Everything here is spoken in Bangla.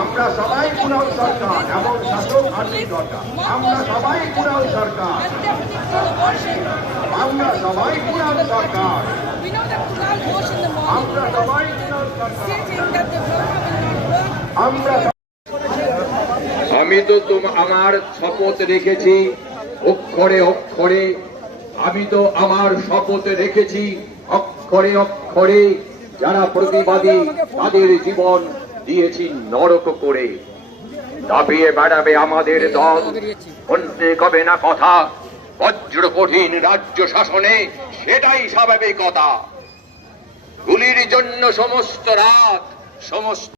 আমরা সবাই কুণাল সরকার এবং শাসক আর্থিক সরকার, আমরা সবাই কুণাল সরকার, আমরা সবাই কুণাল সরকার, আমরা সবাই কুণাল সরকার, আমরা। আমি তো আমার শপথ রেখেছি অক্ষরে অক্ষরে, আমি তো আমার শপথ রেখেছি অক্ষরে অক্ষরে। যারা প্রতিবাদী তাদের জীবন দিয়েছি নরক করে। দাবিয়ে বেড়াবে আমাদের দল, বলতে কবে না কথা বজ্র কঠিন রাজ্য শাসনে, সেটাই স্বাভাবিকতা। গুলির জন্য সমস্ত রাত, সমস্ত